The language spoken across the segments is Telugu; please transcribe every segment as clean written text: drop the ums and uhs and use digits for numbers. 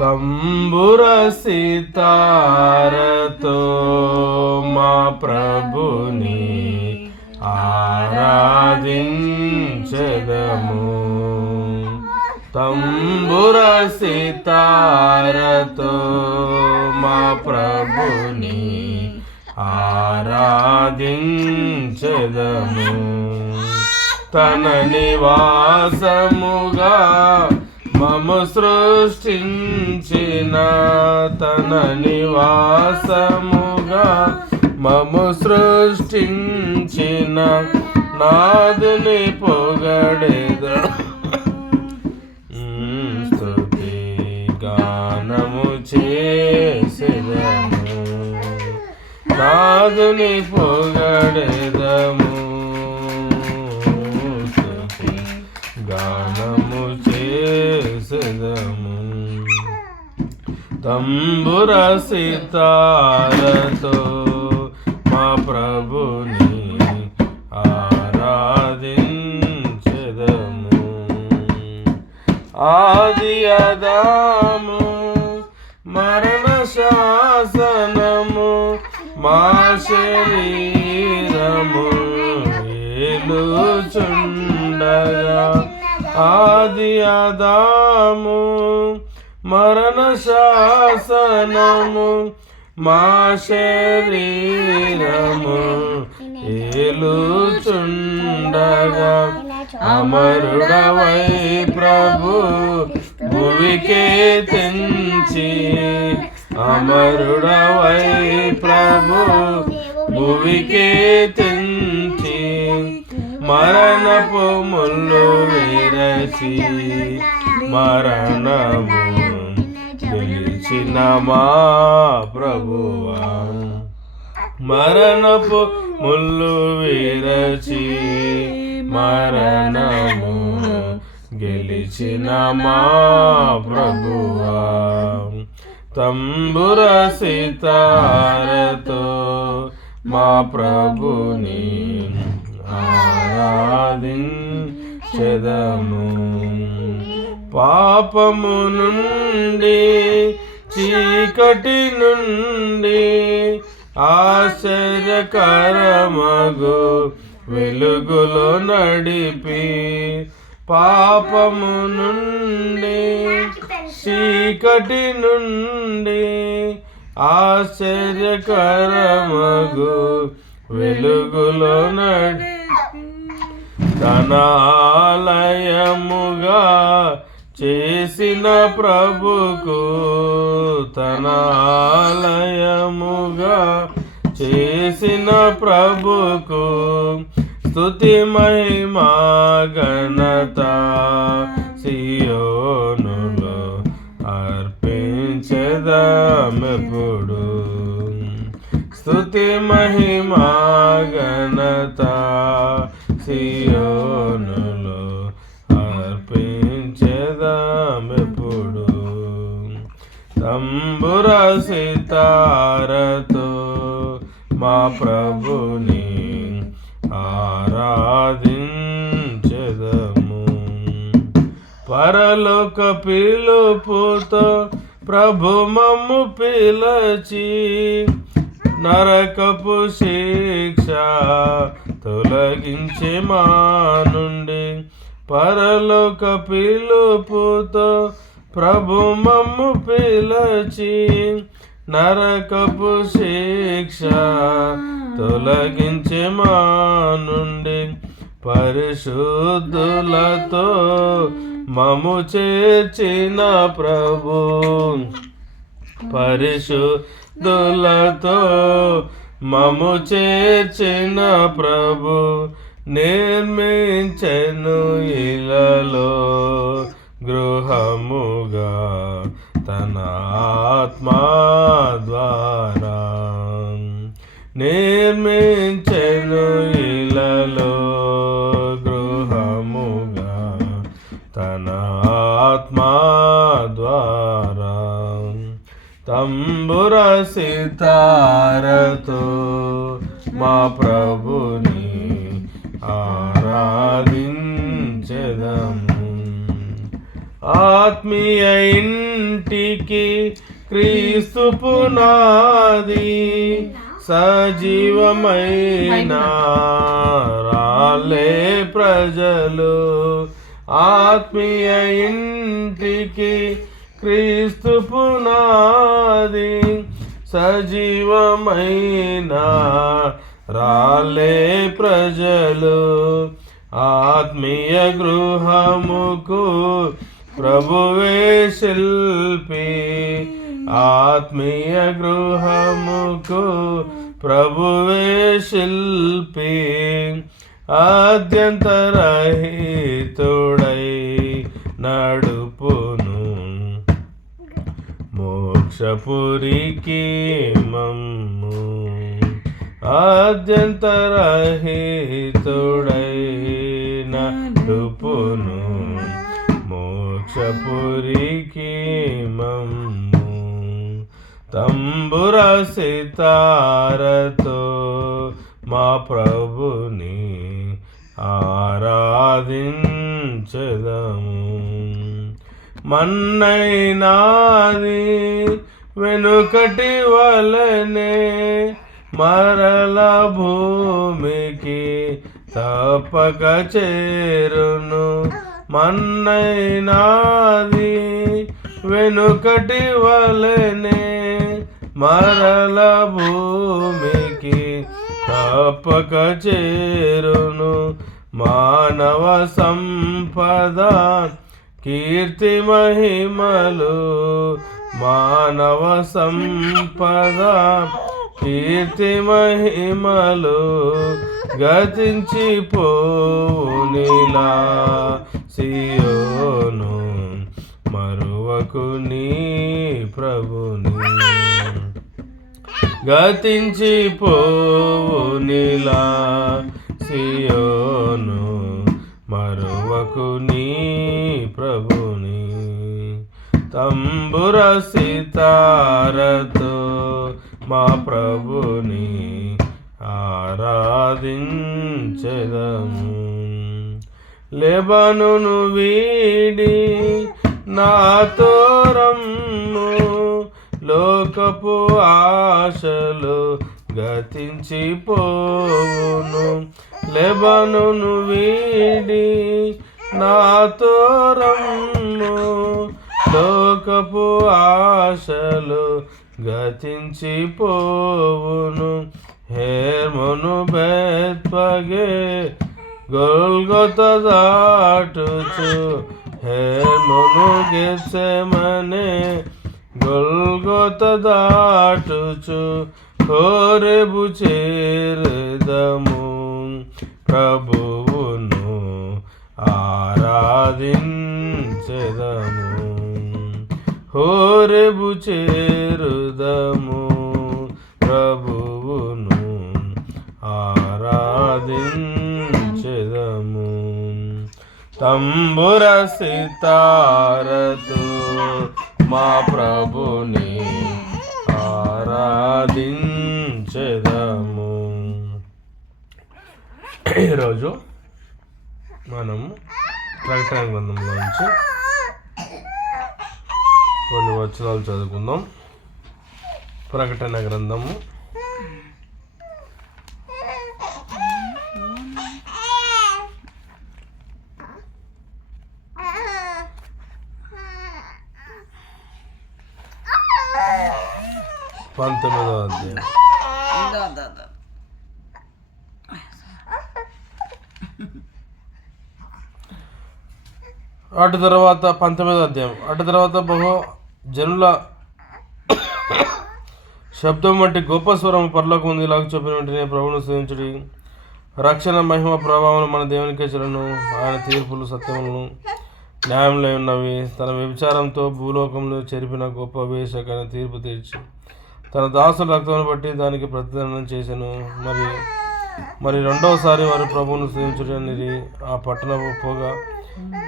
తంబుర సితారతో మా ప్రభుని ఆరాధించెదము. తంబుర సితారతో మా ప్రభుని ఆరాధించెదము. తన నివాసముగా మము సృష్టించిన, తన నివాసముగా మము సృష్టించిన నాదుని పొగడెదా. స్తుతి గానము చేసెదము, నాదుని పొగడెదము. స్తుతి గానము చేసెదము. తంబుర సితారతో మా ప్రభుని ఆరాధించెదము. ఆది ఆదాము మరణ శాసనము మా శరీరము ఏలుచుండగా. ఆది ఆదాము మరణ శాసనము మా శరీరము ఏలుచుండగా. అమరుడవై ప్రభు భువికే తెంచి, అమరుడవై ప్రభు భువికే తెంచి మరణపు ముళ్ళు విరచి మరణము గెలిచిన మా ప్రభువా. మరణపు ముళ్ళు విరచి మరణము గెలిచిన మా ప్రభువా. తంబుర సితారతో మా ప్రభుని ఆరాధించెదము. పాపము నుండి చీకటి నుండి ఆశ్చర్యకరమగు వెలుగులో నడిపి, పాపము నుండి చీకటి నుండి ఆశ్చర్యకరమగు వెలుగులో నడిపి తన ఆలయముగా చేసిన ప్రభుకు, తన ఆలయముగా చేసిన ప్రభుకు స్తుతి మహిమా ఘనత సియోనులో అర్పించెదమెప్పుడు. స్తుతి మహిమా ఘనత సియోనులో అర్పించెదమెప్పుడు. తంబుర సితారతో మా ప్రభుని ఆరాధించెదము. పరలోక పిలుపుతో ప్రభు మమ్ము పిలచి నరకపు శిక్ష తొలగించి మా నుండి. పరలోక పిలుపుతో ప్రభు మమ్ము పిలచి నరకపు శిక్ష తొలగించి మా నుండి. పరిశుద్ధులతో మము చేర్చిన ప్రభు, పరిశుద్ధులతో మము చేర్చిన ప్రభు నిర్మించెను ఇలలో గృహముగా తన ఆత్మా ద్వారా. నిర్మించెను ఇలలో గృహముగా తన ఆత్మా ద్వారా. తంబుర సితారతో మా ప్రభుని ఆరాధించెదము. ఆత్మీయ ఇంటికి క్రీస్తు పునాది, సజీవమైన రాలే ప్రజలు. ఆత్మీయ ఇంటికి క్రీస్తు పునాది, సజీవమైన రాలే ప్రజలు. ఆత్మీయ గృహముకు ప్రభువే శిల్పి, ఆత్మీయ గృహముకు ప్రభువే శిల్పి. ఆద్యంతరహితుడై నడుపును మోక్షపురికి మమ్ము. ఆద్యంతరహితుడై నడుపును మోక్షపురికి మమ్ము. తంబుర సితారతో మా ప్రభుని ఆరాధించెదము. మన్నైనాది వెనుకటి వలనే మరల భూమికి తప్పక చేరును. మన్నైనాది వెనుకటి వలనే మరల భూమికి తప్పక చేరును. మానవ సంపద కీర్తి మహిమలు, మానవ సంపద కీర్తి మహిమలు గతించిపోనిలా. సియోను మరువకు నీ ప్రభుని, గతించిపోనిలా. సియోను మరువకు నీ ప్రభుని. తంబుర సితారతో మా ప్రభుని ఆరాధించెదము. లెబనును వీడి నాతో రమ్ము, లోకపు ఆశలు గతించిపోవును. లెబనును వీడి నాతో రమ్ము, లోకపు ఆశలు గతించిపోవును. హేర్మోను బెత్పగే గొల్గొత దాటుచు, హేర్మోను గెత్సెమనే గొల్గొత దాటుచు, హోరేబు చేరుదము ప్రభువును ఆరాధించెదము. హోరేబు చేరుదము ప్రభువును ఆరాధించెదము. తంబుర సితారతో మా ప్రభుని ఆరాధించెదము. ఈరోజు మనము ప్రకటన గ్రంథంలో నుంచి కొన్ని వచనాలు చదువుకుందాం. ప్రకటన గ్రంథము 19వ అధ్యాయం. అటు తర్వాత 19వ అధ్యాయం. అటు తర్వాత బహు జనుల శబ్దం వంటి గొప్ప స్వరం పరలోకం ఉంది. ఇలాగ చెప్పిన వెంటనే ప్రభువును స్తుతించుడి. రక్షణ మహిమ ప్రభావం మన దేవునికే చెల్లును. ఆయన తీర్పులు సత్యములను న్యాయంలో ఉన్నవి. తన వ్యభిచారంతో భూలోకంలో చెరిపిన గొప్ప వేషకైన తీర్పు తీర్చి తన దాసుల రక్తమును బట్టి దానికి ప్రతిదండన చేసెను. మరి రెండవసారి వారు ప్రభువును స్తుతించుడి అనేది. ఆ పట్టణపు పొగ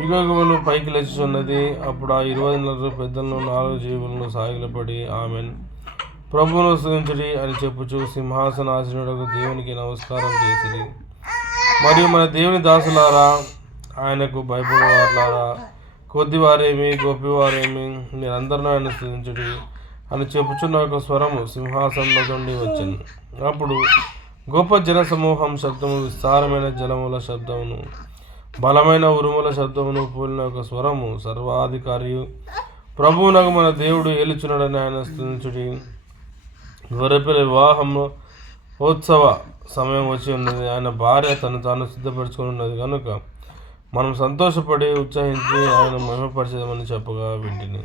యుగములు పైకి లేచుచున్నది. అప్పుడు ఆ 20 పెద్దలను 4 జీవులను సాగిలపడి ఆమెన్ ప్రభువును స్తుతించుడి అని చెప్పుచు సింహాసనాసీనుడకు దేవునికి నమస్కారం చేసిరి. మరియు మన దేవుని దాసులారా, ఆయనకు భయపడేవారులారా, కొద్దివారేమి గొప్పవారేమి మీరందరూ ఆయన స్తుతించుడి అని చెప్పుచున్న ఒక స్వరము సింహాసనంలో నుండి వచ్చింది. అప్పుడు గొప్ప జన సమూహం శబ్దము, విస్తారమైన జలముల శబ్దమును, బలమైన ఉరుముల శబ్దమును పోలిన ఒక స్వరము, సర్వాధికారియు ప్రభువునకు మన దేవుడు ఏలుచున్నాడని ఆయన స్తుతించుడి. గొర్రెపిల్ల వివాహము ఉత్సవ సమయం వచ్చి ఉన్నది. ఆయన భార్య తను తాను సిద్ధపరచుకొని ఉన్నది కనుక మనం సంతోషపడి ఉత్సాహించి ఆయన మహిమపరిచేదమని చెప్పగా వింటిని.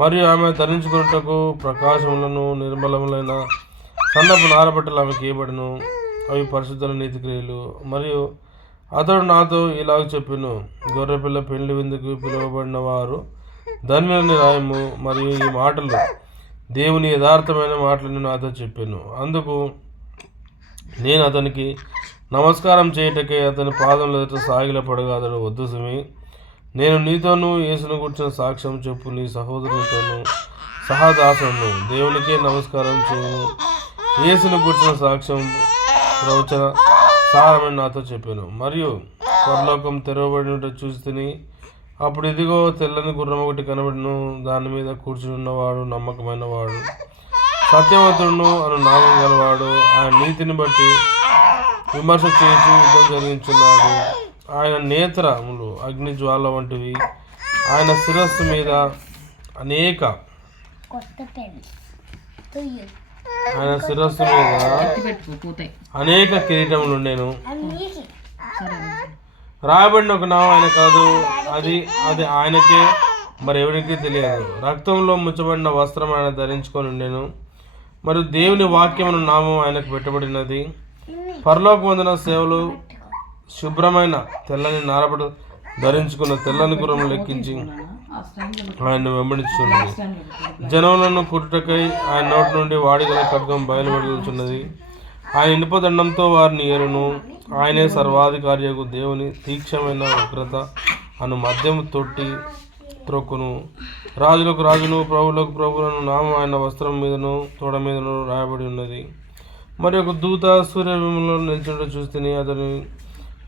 మరియు ఆమె ధరించుకున్నటకు ప్రకాశములను నిర్మలములైన సన్నపు నారబట్టలు ఆమెకి ఇవ్వబడును. అవి పరిశుద్ధుల నీతి క్రియలు. మరియు అతడు నాతో ఇలాగ చెప్పెను, గొర్రెపిల్ల పెళ్లి విందుకు పిలువబడిన వారు ధన్యులని రాయము. మరియు ఈ మాటలు దేవుని యథార్థమైన మాటలను నాతో చెప్పాను. అందుకు నేను అతనికి నమస్కారం చేయటకే అతని పాదముల ఎదుట సాగిలపడగా అతడు, వద్దు సుమి, నేను నీతోనూ యేసును కూర్చున్న సాక్ష్యం చెప్పు, నీ సహోదరునితోనూ సహదాసును దేవునికే నమస్కారం చేయను. యేసును కూర్చున్న సాక్ష్యం ప్రవచన సారమని నాతో చెప్పాను. మరియు పరలోకం తెరవబడినట్టు చూసి తిని, అప్పుడు ఇదిగో తెల్లని గుర్రం ఒకటి కనబడిను. దాని మీద కూర్చుని ఉన్నవాడు నమ్మకమైన వాడు, సత్యవంతుడును అను నామం గలవాడు. ఆయన నీతిని బట్టి విమర్శ చేసి యుద్ధం జరిగించున్నాడు. ఆయన నేత్రములు అగ్ని జ్వాల వంటివి. ఆయన శిరస్సు మీద అనేక కిరీటములు ఉండేను. రాయబడిన ఒక నామం ఆయన కాదు, అది ఆయనకే, మరి ఎవరికి తెలియదు. రక్తంలో ముచ్చబడిన వస్త్రం ఆయన ధరించుకొని ఉండేను. మరియు దేవుని వాక్యమును నామం ఆయనకు పెట్టబడినది. పరలోకమందున సేవలు శుభ్రమైన తెల్లని నారబడు ధరించుకున్న తెల్లని గుర్రం లెక్కించి ఆయన వెంబడించున్నది. జనములను కుట్టుటకై ఆయన నోటి నుండి వాడిగల ఖడ్గం బయలువెడుచున్నది. ఆయన ఇనుపదండంతో వారిని ఏరును. ఆయనే సర్వాధికారియకు దేవుని తీక్షమైన ఉగ్రత అను మద్యము తొట్టి త్రొక్కును. రాజులకు రాజును ప్రభువులకు ప్రభువులను నామం ఆయన వస్త్రం మీదను తోడ మీదను రాయబడి ఉన్నది. మరి ఒక దూత సూర్యబింబంలో నిల్చుండ చూస్తేనే అతని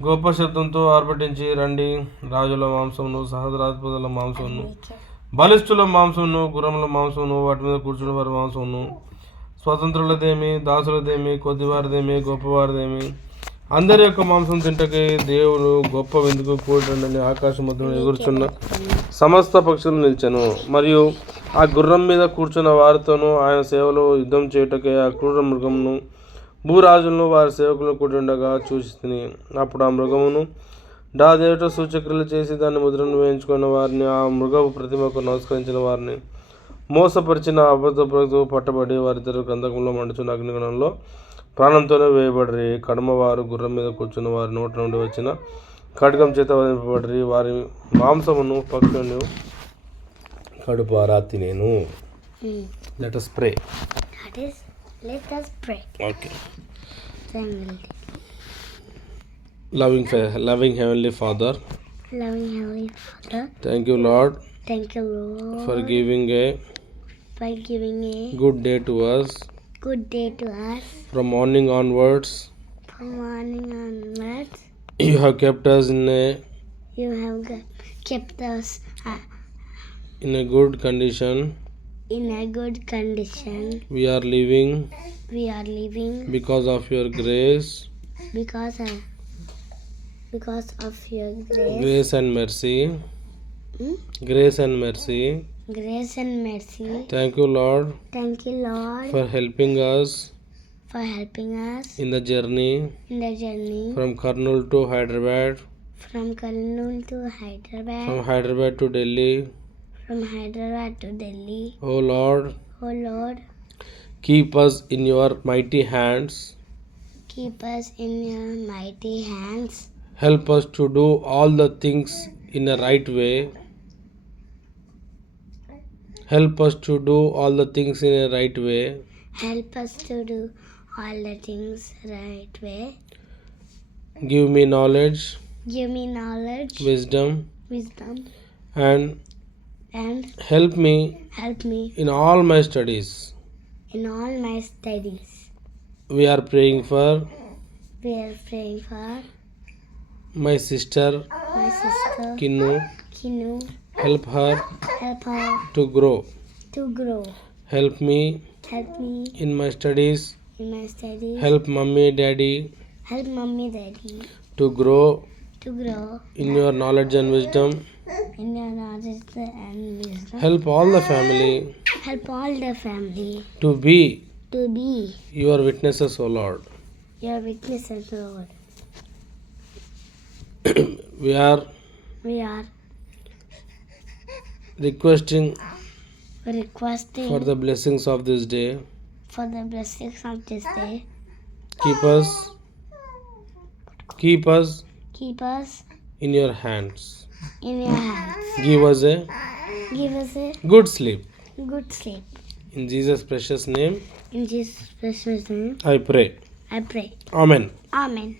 గొప్ప శబ్దంతో ఆర్భటించి, రండి, రాజుల మాంసమును, సహస్రాధిపతుల మాంసమును, బలిష్ఠుల మాంసమును, గుర్రముల మాంసమును, వాటి మీద కూర్చున్న వారి మాంసమును, స్వతంత్రులదేమి, దాసులదేమి, కొద్దివారిదేమి, గొప్పవారిదేమి, అందరి యొక్క మాంసం తింటకి దేవుడు గొప్ప విందుకు కూడండి ఆకాశ మధ్యలో ఎగురుచున్న సమస్త పక్షులు నిలిచెను. మరియు ఆ గుర్రం మీద కూర్చున్న వారితోనూ ఆయన సేవలో యుద్ధం చేయుటకే ఆ క్రూర మృగమును భూరాజులను వారి సేవకులను కూడుండగా చూసి తిని, అప్పుడు ఆ మృగమును దేవుట సూచక్రియలు చేసి దాన్ని ముద్రను వేయించుకున్న వారిని, ఆ మృగపు ప్రతిమకు నమస్కరించిన వారిని, మోసపరిచిన అబద్ధ పట్టబడి వారిద్దరు గంధకంలో మండుచున్న అగ్నిగణంలో ప్రాణంతోనే వేయబడరి. కడమవారు గుర్రం మీద కూర్చున్న వారి నోటి నుండి వచ్చిన ఖడ్గం చేత వదిలింపబడరి. వారి మాంసమును పక్షులను కడుపారా తినేను. Let us pray. Let us pray. Okay. Loving Heavenly Father, thank you Lord for giving a good day to us. From morning onwards, you have kept us in a good condition. We are living because of your grace. Grace and mercy. Grace and mercy. Thank you Lord for helping us in the journey from Kurnool to Hyderabad, from Hyderabad to Delhi. Oh Lord, keep us in your mighty hands. Help us to do all the things in a right way. Help us to do all the things in a right way. Give me knowledge, wisdom, and help me in all my studies. We are praying for my sister Kinnu Kinu. Help her Help her to grow. to grow. Help me Help me in my studies. in my studies. Help mommy, daddy Help mommy, daddy to grow to grow in your knowledge and wisdom. in your knowledge and wisdom. Help all the family Help all the family to be to be your witnesses, O Lord. your witnesses, Lord. We are We are requesting requesting for the blessings of this day. for the blessings of this day. Keep us Keep us in your hands. in your hands. Give us a Give us a good sleep. good sleep. In Jesus' precious name, In Jesus' precious name, I pray. I pray. Amen. Amen.